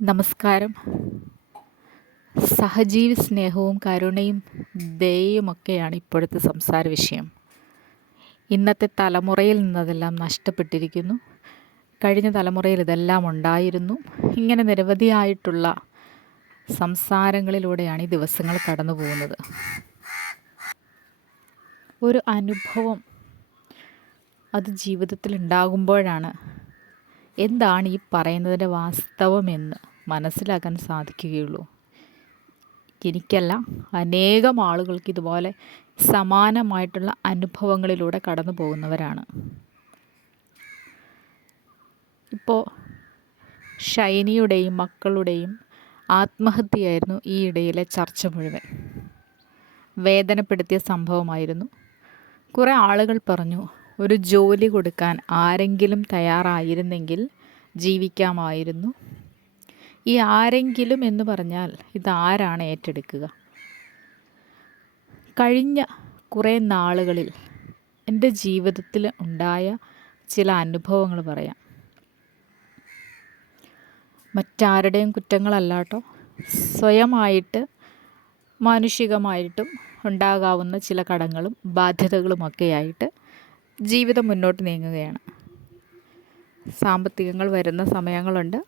നമസ്കാരം. സഹജീവി സ്നേഹവും കരുണയും ദയയുമൊക്കെയാണ് ഇപ്പോഴത്തെ സംസാര വിഷയം. ഇന്നത്തെ തലമുറയിൽ നിന്നതെല്ലാം നഷ്ടപ്പെട്ടിരിക്കുന്നു. കഴിഞ്ഞ തലമുറയിൽ ഇതെല്ലാം ഉണ്ടായിരുന്നു. ഇങ്ങനെ നിരവധിയായിട്ടുള്ള സംസാരങ്ങളിലൂടെയാണ് ഈ ദിവസങ്ങൾ കടന്നു പോകുന്നത്. ഒരു അനുഭവം അത് ജീവിതത്തിൽ ഉണ്ടാകുമ്പോഴാണ് എന്താണ് ഈ പറയുന്നതിന്റെ വാസ്തവമെന്ന് മനസ്സിലാക്കാൻ സാധിക്കുകയുള്ളൂ. എനിക്കല്ല അനേകം ആളുകൾക്ക് ഇതുപോലെ സമാനമായിട്ടുള്ള അനുഭവങ്ങളിലൂടെ കടന്നു പോകുന്നവരാണ്. ഇപ്പോൾ ഷൈനിയുടെയും മക്കളുടെയും ആത്മഹത്യയായിരുന്നു ഈ ഇടയിലെ ചർച്ച മുഴുവൻ. വേദനപ്പെടുത്തിയ സംഭവമായിരുന്നു. കുറേ ആളുകൾ പറഞ്ഞു ഒരു ജോലി കൊടുക്കാൻ ആരെങ്കിലും തയ്യാറായിരുന്നെങ്കിൽ ജീവിക്കാമായിരുന്നു. ഈ ആരെങ്കിലും എന്ന് പറഞ്ഞാൽ ഇതാരാണ് ഏറ്റെടുക്കുക? കഴിഞ്ഞ കുറേ നാളുകളിൽ എന്റെ ജീവിതത്തിൽ ഉണ്ടായ ചില അനുഭവങ്ങൾ പറയാം. മറ്റാരുടെയും കുറ്റങ്ങളല്ലാട്ടോ സ്വയമായിട്ട് മാനുഷികമായിട്ടും ഉണ്ടാകാവുന്ന ചില കടങ്ങളും ബാധ്യതകളുമൊക്കെയായിട്ട് ജീവിതം മുന്നോട്ട് നീങ്ങുകയാണ്. സാമ്പത്തികങ്ങൾ വരുന്ന സമയങ്ങളുണ്ട്.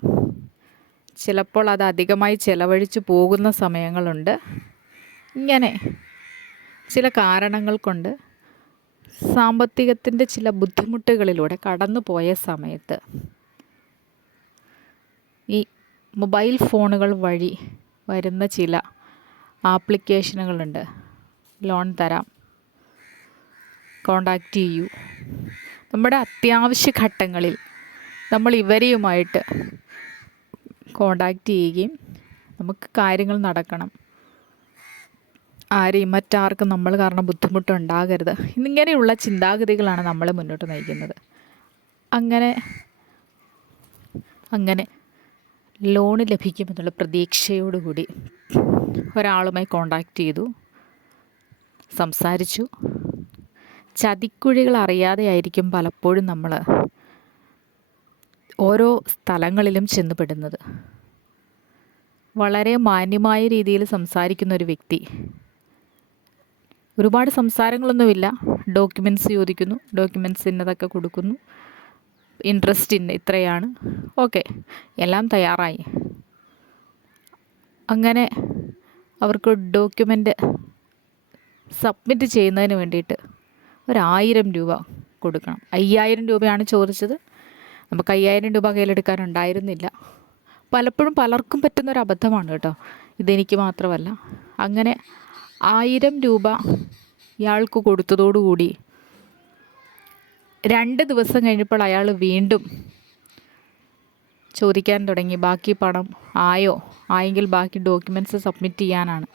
ചിലപ്പോൾ അത് അധികമായി ചിലവഴിച്ചു പോകുന്ന സമയങ്ങളുണ്ട്. ഇങ്ങനെ ചില കാരണങ്ങൾ കൊണ്ട് സാമ്പത്തികത്തിന്റെ ചില ബുദ്ധിമുട്ടുകളിലൂടെ കടന്നു പോയ സമയത്ത് ഈ മൊബൈൽ ഫോണുകൾ വഴി വരുന്ന ചില ആപ്ലിക്കേഷനുകളുണ്ട്. ലോൺ തരാം. കോണ്ടാക്റ്റ് ചെയ്യൂ. നമ്മുടെ അത്യാവശ്യ ഘട്ടങ്ങളിൽ നമ്മൾ ഇവരെയുമായിട്ട് കോണ്ടാക്റ്റ് ചെയ്യുകയും നമുക്ക് കാര്യങ്ങൾ നടക്കണം. ആരെയും മറ്റാർക്കും നമ്മൾ കാരണം ബുദ്ധിമുട്ടുണ്ടാകരുത്. ഇങ്ങനെയുള്ള ചിന്താഗതികളാണ് നമ്മളെ മുന്നോട്ട് നയിക്കുന്നത്. അങ്ങനെ അങ്ങനെ ലോണ് ലഭിക്കുമെന്നുള്ള പ്രതീക്ഷയോടുകൂടി ഒരാളുമായി കോണ്ടാക്റ്റ് ചെയ്തു സംസാരിച്ചു. ചതിക്കുഴികൾ അറിയാതെയായിരിക്കും പലപ്പോഴും നമ്മൾ ഓരോ സ്ഥലങ്ങളിലും ചെന്നുപെടുന്നത്. വളരെ മാന്യമായ രീതിയിൽ സംസാരിക്കുന്ന ഒരു വ്യക്തി. ഒരുപാട് സംസാരങ്ങളൊന്നുമില്ല. ഡോക്യുമെന്റ്സ് ചോദിക്കുന്നു. ഡോക്യുമെന്റ്സ് ഇന്നതൊക്കെ കൊടുക്കുന്നു. ഇൻട്രസ്റ്റ് ഇന്ന ഇത്രയാണ്. ഓക്കെ. എല്ലാം തയ്യാറായി. അങ്ങനെ അവർക്ക് ഡോക്യുമെന്റ് സബ്മിറ്റ് ചെയ്യുന്നതിന് വേണ്ടിയിട്ട് ഒരായിരം രൂപ കൊടുക്കണം. അയ്യായിരം രൂപയാണ് ചോദിച്ചത്. നമുക്ക് അയ്യായിരം രൂപ കയ്യിലെടുക്കാനുണ്ടായിരുന്നില്ല പലപ്പോഴും പലർക്കും പറ്റുന്ന ഒരു അബദ്ധമാണ് കേട്ടോ. ഇതെനിക്ക് മാത്രമല്ല. അങ്ങനെ ആയിരം രൂപ ഇയാൾക്ക് കൊടുത്തതോടുകൂടി രണ്ട് ദിവസം കഴിഞ്ഞപ്പോൾ അയാൾ വീണ്ടും ചോദിക്കാൻ തുടങ്ങി. ബാക്കി പണം ആയോ? ആയെങ്കിൽ ബാക്കി ഡോക്യുമെന്റ്സ് സബ്മിറ്റ് ചെയ്യാനാണ്.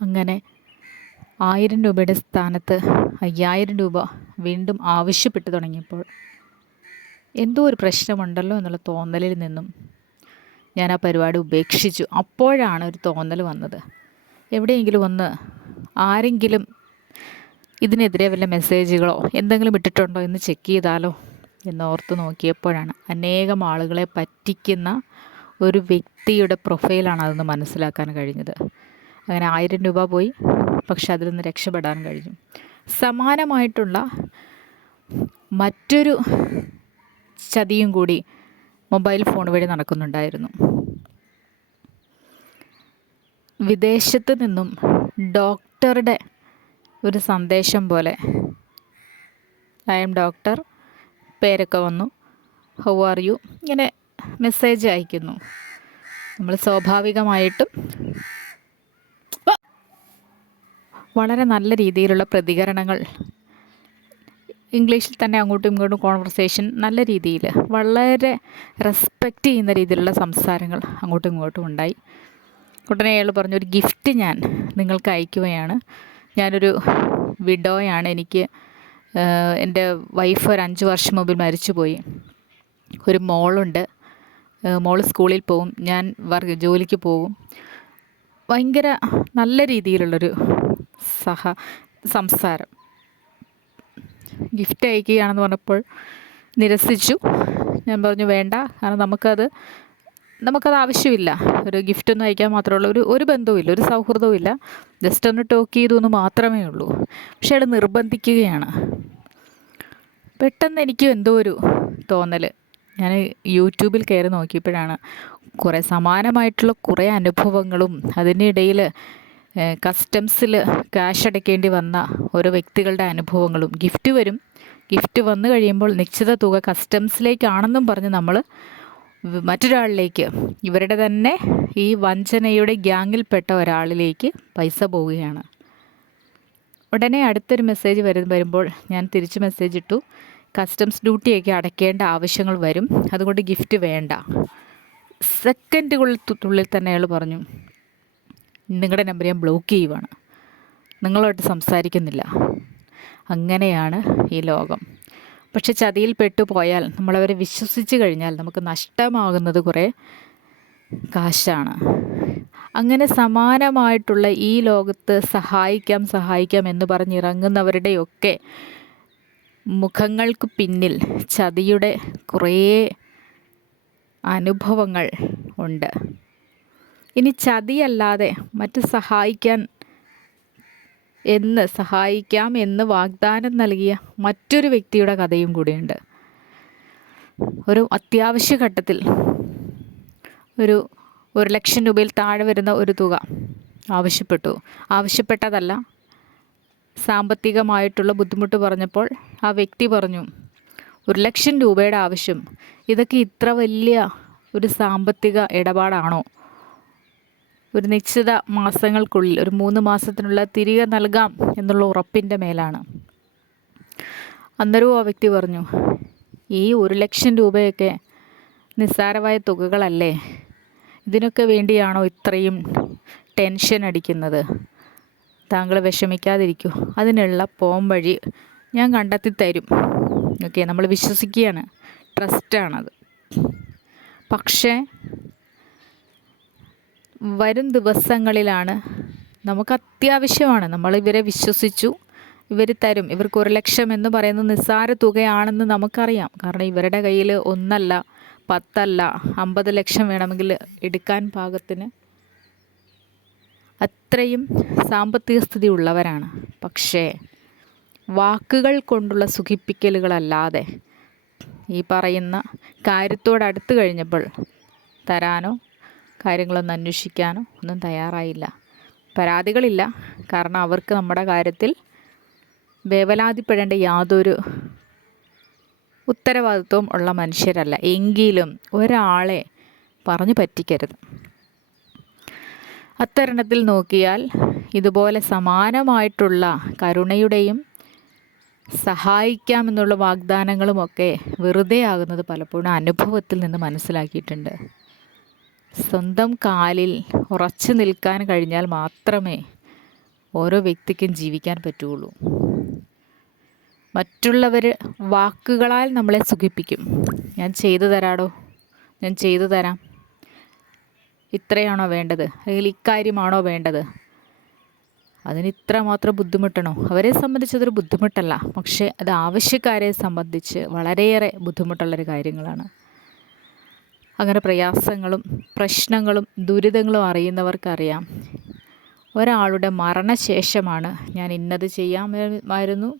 അങ്ങനെ ആയിരം രൂപയുടെ സ്ഥാനത്ത് അയ്യായിരം രൂപ വീണ്ടും ആവശ്യപ്പെട്ടു തുടങ്ങിയപ്പോൾ എന്തോ ഒരു പ്രശ്നമുണ്ടല്ലോ എന്നുള്ള തോന്നലിൽ നിന്നും ഞാൻ ആ പരിപാടി ഉപേക്ഷിച്ചു. അപ്പോഴാണ് ഒരു തോന്നൽ വന്നത്. എവിടെയെങ്കിലും ഒന്ന് ആരെങ്കിലും ഇതിനെതിരെ വല്ല മെസ്സേജുകളോ എന്തെങ്കിലും ഇട്ടിട്ടുണ്ടോ എന്ന് ചെക്ക് ചെയ്താലോ എന്ന് ഓർത്ത് നോക്കിയപ്പോഴാണ് അനേകം ആളുകളെ പറ്റിക്കുന്ന ഒരു വ്യക്തിയുടെ പ്രൊഫൈലാണ് അതെന്ന് മനസ്സിലാക്കാൻ കഴിഞ്ഞത്. അങ്ങനെ ആയിരം രൂപ പോയി. പക്ഷെ അതിൽ നിന്ന് രക്ഷപ്പെടാൻ കഴിഞ്ഞു. സമാനമായിട്ടുള്ള മറ്റൊരു ചതിയും കൂടി മൊബൈൽ ഫോൺ വഴി നടക്കുന്നുണ്ടായിരുന്നു. വിദേശത്ത് നിന്നും ഡോക്ടറുടെ ഒരു സന്ദേശം പോലെ ഐ എം ഡോക്ടർ പേരൊക്കെ വന്നു. How are you? ഇങ്ങനെ മെസ്സേജ് അയക്കുന്നു. നമ്മൾ സ്വാഭാവികമായിട്ടും വളരെ നല്ല രീതിയിലുള്ള പ്രതികരണങ്ങൾ. ഇംഗ്ലീഷിൽ തന്നെ അങ്ങോട്ടും ഇങ്ങോട്ടും കോൺവെർസേഷൻ നല്ല രീതിയിൽ വളരെ റെസ്പെക്റ്റ് ചെയ്യുന്ന രീതിയിലുള്ള സംസാരങ്ങൾ അങ്ങോട്ടും ഇങ്ങോട്ടും ഉണ്ടായി. ഉടനെ അയാൾ പറഞ്ഞു ഒരു ഗിഫ്റ്റ് ഞാൻ നിങ്ങൾക്ക് അയക്കുകയാണ്. ഞാനൊരു വിഡോയാണ് എനിക്ക് എന്റെ വൈഫ് ഒരു അഞ്ച് വർഷം മുമ്പിൽ മരിച്ചുപോയി. ഒരു മോളുണ്ട്. മോൾ സ്കൂളിൽ പോവും ഞാൻ വർക്ക് ജോലിക്ക് പോവും ഭയങ്കര നല്ല രീതിയിലുള്ളൊരു സഹ സംസാരം. ഗിഫ്റ്റ് അയക്കുകയാണെന്ന് പറഞ്ഞപ്പോൾ നിരസിച്ചു. ഞാൻ പറഞ്ഞു വേണ്ട കാരണം നമുക്കത് നമുക്കത് ആവശ്യമില്ല. ഒരു ഗിഫ്റ്റ് ഒന്നും അയക്കാൻ മാത്രമുള്ള ഒരു ഒരു ബന്ധവുമില്ല ഒരു സൗഹൃദവും ഇല്ല ജസ്റ്റ് ഒന്ന് ടോക്ക് ചെയ്തു എന്ന് മാത്രമേ ഉള്ളൂ. പക്ഷേ അയാൾ നിർബന്ധിക്കുകയാണ്. പെട്ടെന്ന് എനിക്ക് എന്തോ ഒരു തോന്നൽ ഞാൻ യൂട്യൂബിൽ കയറി നോക്കിയപ്പോഴാണ് കുറേ സമാനമായിട്ടുള്ള കുറേ അനുഭവങ്ങളും അതിനിടയിൽ കസ്റ്റംസിൽ ക്യാഷ് അടയ്ക്കേണ്ടി വന്ന ഓരോ വ്യക്തികളുടെ അനുഭവങ്ങളും ഗിഫ്റ്റ് വരും. ഗിഫ്റ്റ് വന്നു കഴിയുമ്പോൾ നിശ്ചിത തുക കസ്റ്റംസിലേക്കാണെന്നും പറഞ്ഞ് നമ്മൾ മറ്റൊരാളിലേക്ക് ഇവരുടെ തന്നെ ഈ വഞ്ചനയുടെ ഗ്യാങ്ങിൽപ്പെട്ട ഒരാളിലേക്ക് പൈസ പോവുകയാണ്. ഉടനെ അടുത്തൊരു മെസ്സേജ് വരും വരുമ്പോൾ ഞാൻ തിരിച്ച് മെസ്സേജ് ഇട്ടു. കസ്റ്റംസ് ഡ്യൂട്ടിയൊക്കെ അടയ്ക്കേണ്ട ആവശ്യങ്ങൾ വരും. അതുകൊണ്ട് ഗിഫ്റ്റ് വേണ്ട. സെക്കൻഡുകളിൽ തന്നെ അയാൾ പറഞ്ഞു. നിങ്ങളുടെ നമ്പർ ഞാൻ ബ്ലോക്ക് ചെയ്യുവാണ്. നിങ്ങളുമായിട്ട് സംസാരിക്കുന്നില്ല. അങ്ങനെയാണ് ഈ ലോകം. പക്ഷെ ചതിയിൽ പോയാൽ നമ്മളവരെ വിശ്വസിച്ച് കഴിഞ്ഞാൽ നമുക്ക് നഷ്ടമാകുന്നത് കുറേ കാശാണ്. അങ്ങനെ സമാനമായിട്ടുള്ള ഈ ലോകത്ത് സഹായിക്കാം സഹായിക്കാം എന്ന് പറഞ്ഞിറങ്ങുന്നവരുടെയൊക്കെ മുഖങ്ങൾക്ക് പിന്നിൽ ചതിയുടെ കുറേ അനുഭവങ്ങൾ ഉണ്ട്. ഇനി ചതിയല്ലാതെ മറ്റ് സഹായിക്കാൻ എന്ന് സഹായിക്കാം എന്ന് വാഗ്ദാനം നൽകിയ മറ്റൊരു വ്യക്തിയുടെ കഥയും കൂടിയുണ്ട്. ഒരു അത്യാവശ്യ ഘട്ടത്തിൽ ഒരു ഒരു ലക്ഷം രൂപയിൽ താഴെ വരുന്ന ഒരു തുക ആവശ്യപ്പെട്ടു. ആവശ്യപ്പെട്ടതല്ല. സാമ്പത്തികമായിട്ടുള്ള ബുദ്ധിമുട്ട് പറഞ്ഞപ്പോൾ ആ വ്യക്തി പറഞ്ഞു ഒരു ലക്ഷം രൂപയുടെ ആവശ്യം ഇതൊക്കെ ഇത്ര വലിയ ഒരു സാമ്പത്തിക ഇടപാടാണോ? ഒരു നിശ്ചിത മാസങ്ങൾക്കുള്ളിൽ ഒരു മൂന്ന് മാസത്തിനുള്ള തിരികെ നൽകാം എന്നുള്ള ഉറപ്പിന്റെ മേലാണ്. അന്നേരവും ആ വ്യക്തി പറഞ്ഞു ഈ ഒരു ലക്ഷം രൂപയൊക്കെ നിസ്സാരമായ തുകകളല്ലേ? ഇതിനൊക്കെ വേണ്ടിയാണോ ഇത്രയും ടെൻഷൻ അടിക്കുന്നത്? താങ്കൾ വിഷമിക്കാതിരിക്കൂ. അതിനുള്ള പോം വഴി ഞാൻ കണ്ടെത്തി തരും ഓക്കെ നമ്മൾ വിശ്വസിക്കുകയാണ്. ട്രസ്റ്റാണത്. പക്ഷേ വരും ദിവസങ്ങളിലാണ് നമുക്ക് അത്യാവശ്യമാണ്. നമ്മൾ ഇവരെ വിശ്വസിച്ചു ഇവർ തരും. ഇവർക്ക് ഒരു ലക്ഷം എന്ന് പറയുന്നത് നിസ്സാര തുകയാണെന്ന് നമുക്കറിയാം. കാരണം ഇവരുടെ കയ്യിൽ ഒന്നല്ല പത്തല്ല അമ്പത് ലക്ഷം വേണമെങ്കിൽ എടുക്കാൻ പാകത്തിന്. അത്രയും സാമ്പത്തിക സ്ഥിതി ഉള്ളവരാണ്. പക്ഷേ വാക്കുകൾ കൊണ്ടുള്ള സുഖിപ്പിക്കലുകളല്ലാതെ ഈ പറയുന്ന കാര്യത്തോടടുത്ത് കഴിഞ്ഞപ്പോൾ തരാനോ കാര്യങ്ങളൊന്നും അന്വേഷിക്കാനോ ഒന്നും തയ്യാറായില്ല. പരാതികളില്ല. കാരണം അവർക്ക് നമ്മുടെ കാര്യത്തിൽ വേവലാതിപ്പെടേണ്ട യാതൊരു ഉത്തരവാദിത്വം ഉള്ള മനുഷ്യരല്ല. എങ്കിലും ഒരാളെ പറഞ്ഞു പറ്റിക്കരുത്. അത്തരണത്തിൽ നോക്കിയാൽ ഇതുപോലെ സമാനമായിട്ടുള്ള കരുണയുടെയും സഹായിക്കാമെന്നുള്ള വാഗ്ദാനങ്ങളുമൊക്കെ വെറുതെ ആകുന്നത് പലപ്പോഴും അനുഭവത്തിൽ നിന്ന് മനസ്സിലാക്കിയിട്ടുണ്ട്. സ്വന്തം കാലിൽ ഉറച്ചു നിൽക്കാൻ കഴിഞ്ഞാൽ മാത്രമേ ഓരോ വ്യക്തിക്കും ജീവിക്കാൻ പറ്റുകയുള്ളൂ മറ്റുള്ളവർ വാക്കുകളാൽ നമ്മളെ സുഖിപ്പിക്കും. ഞാൻ ചെയ്തു തരാടോ? ഞാൻ ചെയ്തു തരാം. ഇത്രയാണോ വേണ്ടത്? അല്ലെങ്കിൽ ഇക്കാര്യമാണോ വേണ്ടത്? അതിന് ഇത്ര മാത്രം ബുദ്ധിമുട്ടണോ? അവരെ സംബന്ധിച്ചതൊരു ബുദ്ധിമുട്ടല്ല. പക്ഷേ അത് ആവശ്യക്കാരെ സംബന്ധിച്ച് വളരെയേറെ ബുദ്ധിമുട്ടുള്ളൊരു കാര്യങ്ങളാണ്. അങ്ങനെ പ്രയാസങ്ങളും പ്രശ്നങ്ങളും ദുരിതങ്ങളും അറിയുന്നവർക്കറിയാം. ഒരാളുടെ മരണശേഷമാണ് ഞാൻ ഇന്നത് ചെയ്യാമായിരുന്നു.